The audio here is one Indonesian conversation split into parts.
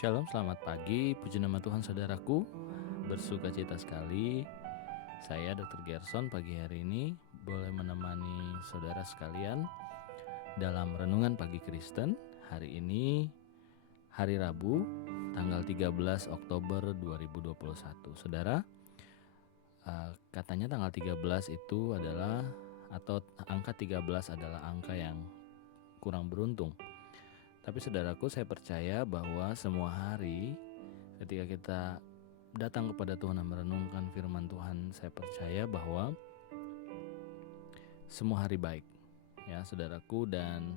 Shalom, selamat pagi, puji nama Tuhan saudaraku. Bersuka cita sekali saya Dr. Gerson pagi hari ini boleh menemani saudara sekalian dalam Renungan Pagi Kristen. Hari ini hari Rabu tanggal 13 Oktober 2021. Saudara, katanya tanggal 13 itu adalah atau angka 13 adalah angka yang kurang beruntung. Tapi saudaraku, saya percaya bahwa semua hari ketika kita datang kepada Tuhan dan merenungkan firman Tuhan, saya percaya bahwa semua hari baik ya saudaraku, dan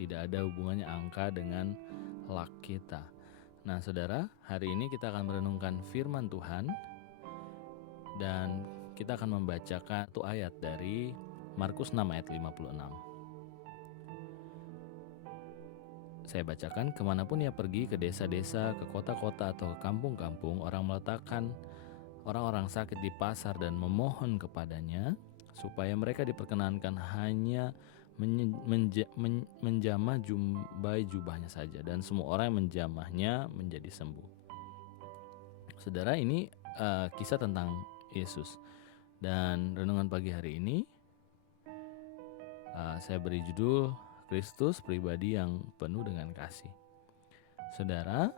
tidak ada hubungannya angka dengan luck kita. Nah saudara, hari ini kita akan merenungkan firman Tuhan dan kita akan membacakan satu ayat dari Markus 6 ayat 56. Saya bacakan, kemanapun ia pergi, ke desa-desa, ke kota-kota atau ke kampung-kampung, orang meletakkan orang-orang sakit di pasar dan memohon kepadanya supaya mereka diperkenankan hanya menjamah jubahnya saja, dan semua orang yang menjamahnya menjadi sembuh. Saudara, ini kisah tentang Yesus, dan renungan pagi hari ini saya beri judul Kristus pribadi yang penuh dengan kasih. Saudara,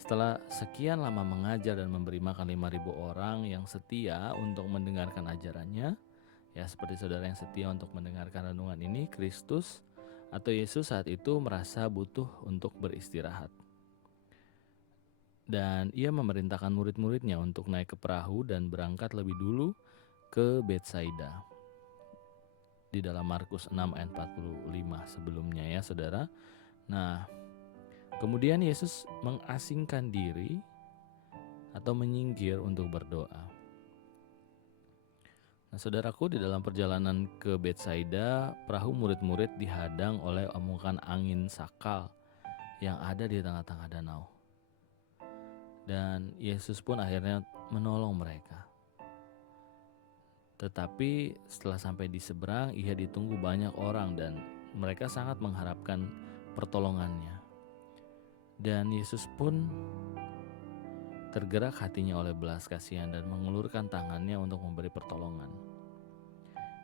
setelah sekian lama mengajar dan memberi makan 5.000 orang yang setia untuk mendengarkan ajarannya, ya seperti saudara yang setia untuk mendengarkan renungan ini, Kristus atau Yesus saat itu merasa butuh untuk beristirahat. Dan ia memerintahkan murid-muridnya untuk naik ke perahu dan berangkat lebih dulu ke Betsaida. Di dalam Markus 6 ayat 45 sebelumnya ya saudara. Nah, kemudian Yesus mengasingkan diri atau menyingkir untuk berdoa. Nah saudaraku, di dalam perjalanan ke Betsaida, perahu murid-murid dihadang oleh amukan angin sakal yang ada di tengah-tengah danau. Dan Yesus pun akhirnya menolong mereka. Tetapi setelah sampai di seberang, ia ditunggu banyak orang dan mereka sangat mengharapkan pertolongannya. Dan Yesus pun tergerak hatinya oleh belas kasihan dan mengulurkan tangannya untuk memberi pertolongan.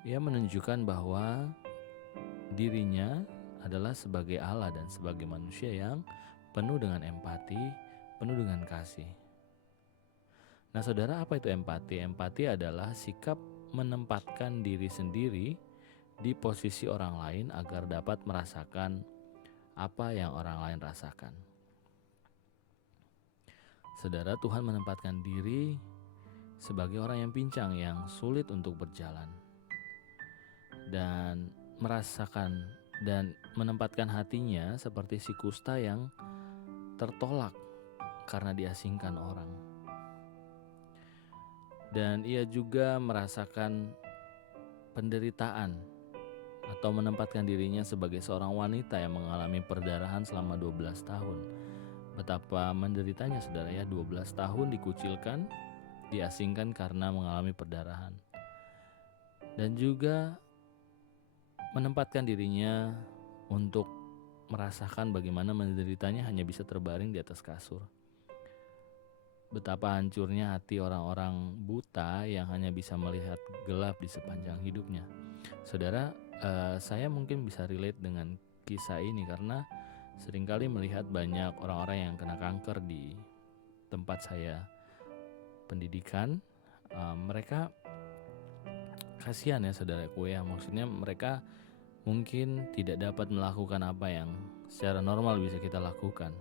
Ia menunjukkan bahwa dirinya adalah sebagai Allah dan sebagai manusia yang penuh dengan empati, penuh dengan kasih. Nah saudara, apa itu empati? Empati adalah sikap menempatkan diri sendiri di posisi orang lain agar dapat merasakan apa yang orang lain rasakan. Saudara, Tuhan menempatkan diri sebagai orang yang pincang, yang sulit untuk berjalan, dan merasakan dan menempatkan hatinya seperti si kusta yang tertolak karena diasingkan orang. Dan ia juga merasakan penderitaan atau menempatkan dirinya sebagai seorang wanita yang mengalami perdarahan selama 12 tahun. Betapa menderitanya saudara ya, 12 tahun dikucilkan, diasingkan karena mengalami perdarahan. Dan juga menempatkan dirinya untuk merasakan bagaimana menderitanya hanya bisa terbaring di atas kasur. Betapa hancurnya hati orang-orang buta yang hanya bisa melihat gelap di sepanjang hidupnya. Saudara, saya mungkin bisa relate dengan kisah ini karena seringkali melihat banyak orang-orang yang kena kanker di tempat saya pendidikan. Mereka kasihan ya saudaraku ya, maksudnya mereka mungkin tidak dapat melakukan apa yang secara normal bisa kita lakukan.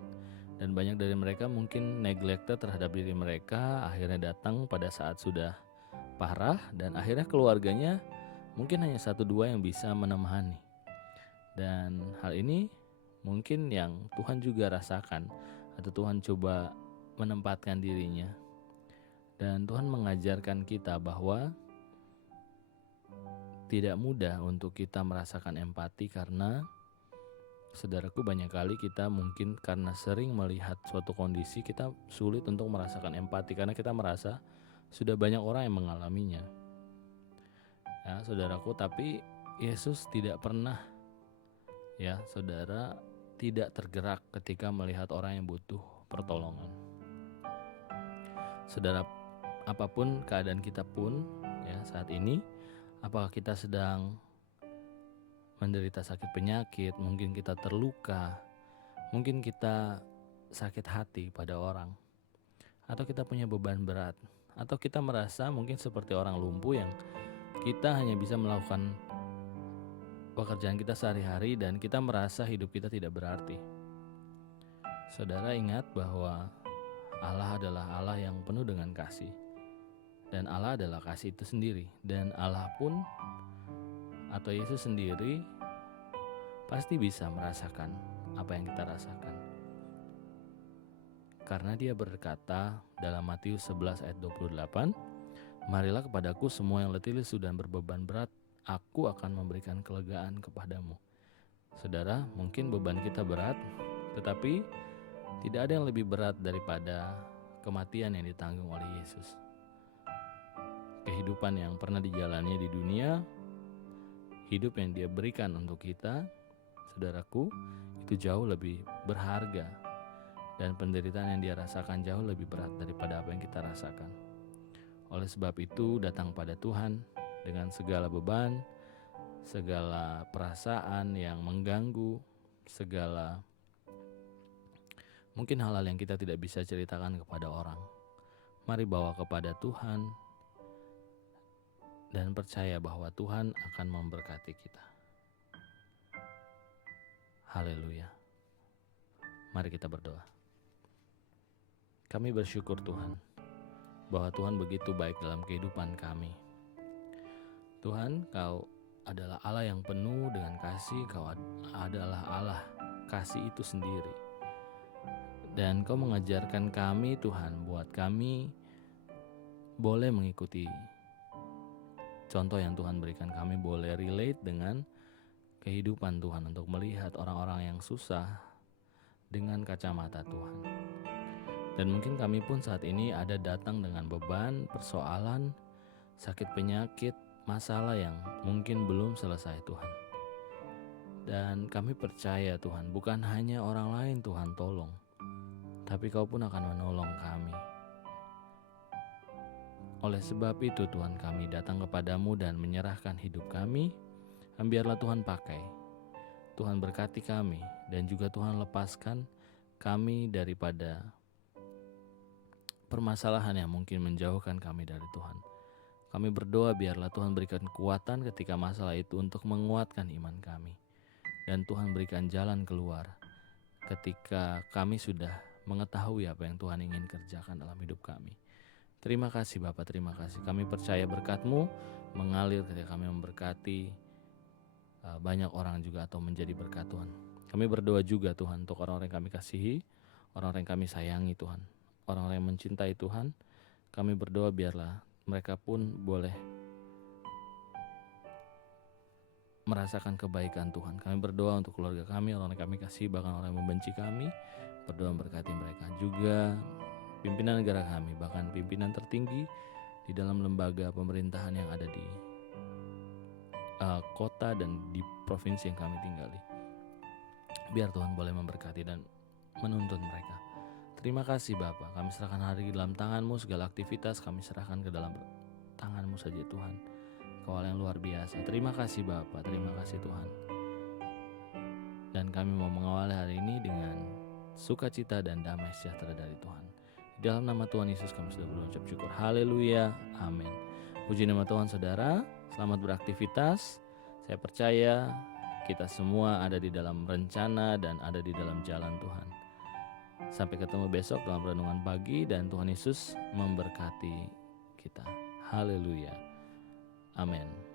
Dan banyak dari mereka mungkin neglected terhadap diri mereka, akhirnya datang pada saat sudah parah, dan akhirnya keluarganya mungkin hanya 1-2 yang bisa menemani. Dan hal ini mungkin yang Tuhan juga rasakan, atau Tuhan coba menempatkan dirinya. Dan Tuhan mengajarkan kita bahwa tidak mudah untuk kita merasakan empati, karena saudaraku, banyak kali kita mungkin karena sering melihat suatu kondisi, kita sulit untuk merasakan empati karena kita merasa sudah banyak orang yang mengalaminya. Ya, saudaraku, tapi Yesus tidak pernah, ya saudara, tidak tergerak ketika melihat orang yang butuh pertolongan. Saudara, apapun keadaan kita pun ya saat ini, apakah kita sedang menderita sakit penyakit, mungkin kita terluka, mungkin kita sakit hati pada orang, atau kita punya beban berat, atau kita merasa mungkin seperti orang lumpuh yang kita hanya bisa melakukan pekerjaan kita sehari-hari dan kita merasa hidup kita tidak berarti. Saudara, ingat bahwa Allah adalah Allah yang penuh dengan kasih, dan Allah adalah kasih itu sendiri, dan Allah pun atau Yesus sendiri pasti bisa merasakan apa yang kita rasakan. Karena Dia berkata dalam Matius 11 ayat 28, "Marilah kepadaku semua yang letih lesu dan berbeban berat, Aku akan memberikan kelegaan kepadamu." Saudara, mungkin beban kita berat, tetapi tidak ada yang lebih berat daripada kematian yang ditanggung oleh Yesus. Kehidupan yang pernah dijalani di dunia, hidup yang Dia berikan untuk kita, saudaraku, itu jauh lebih berharga. Dan penderitaan yang Dia rasakan jauh lebih berat daripada apa yang kita rasakan. Oleh sebab itu, datang pada Tuhan dengan segala beban, segala perasaan yang mengganggu, segala mungkin hal-hal yang kita tidak bisa ceritakan kepada orang. Mari bawa kepada Tuhan dan percaya bahwa Tuhan akan memberkati kita. Haleluya. Mari kita berdoa. Kami bersyukur Tuhan, bahwa Tuhan begitu baik dalam kehidupan kami. Tuhan, Kau adalah Allah yang penuh dengan kasih, Kau adalah Allah kasih itu sendiri. Dan Kau mengajarkan kami Tuhan, buat kami boleh mengikuti contoh yang Tuhan berikan. Kami boleh relate dengan kehidupan Tuhan untuk melihat orang-orang yang susah dengan kacamata Tuhan. Dan mungkin kami pun saat ini ada datang dengan beban, persoalan, sakit penyakit, masalah yang mungkin belum selesai Tuhan. Dan kami percaya Tuhan, bukan hanya orang lain Tuhan tolong, tapi Kau pun akan menolong kami. Oleh sebab itu Tuhan, kami datang kepadamu dan menyerahkan hidup kami. Biarlah Tuhan pakai, Tuhan berkati kami, dan juga Tuhan lepaskan kami daripada permasalahan yang mungkin menjauhkan kami dari Tuhan. Kami berdoa biarlah Tuhan berikan kekuatan ketika masalah itu untuk menguatkan iman kami. Dan Tuhan berikan jalan keluar ketika kami sudah mengetahui apa yang Tuhan ingin kerjakan dalam hidup kami. Terima kasih Bapa, terima kasih. Kami percaya berkat-Mu mengalir ketika kami memberkati banyak orang juga atau menjadi berkat Tuhan. Kami berdoa juga Tuhan untuk orang-orang yang kami kasihi, orang-orang yang kami sayangi Tuhan, orang-orang yang mencintai Tuhan. Kami berdoa biarlah mereka pun boleh merasakan kebaikan Tuhan. Kami berdoa untuk keluarga kami, orang yang kami kasih, bahkan orang yang membenci kami. Berdoa berkati mereka juga, pimpinan negara kami, bahkan pimpinan tertinggi di dalam lembaga pemerintahan yang ada di kota dan di provinsi yang kami tinggali. Biar Tuhan boleh memberkati dan menuntun mereka. Terima kasih Bapa, kami serahkan hari dalam tangan-Mu, segala aktivitas kami serahkan ke dalam tangan-Mu saja Tuhan. Kau yang luar biasa. Terima kasih Bapa, terima kasih Tuhan. Dan kami mau mengawali hari ini dengan sukacita dan damai sejahtera dari Tuhan. Di dalam nama Tuhan Yesus kami sudah berucap syukur. Haleluya, amin. Puji nama Tuhan saudara, selamat beraktivitas. Saya percaya kita semua ada di dalam rencana dan ada di dalam jalan Tuhan. Sampai ketemu besok dalam renungan pagi dan Tuhan Yesus memberkati kita. Haleluya. Amin.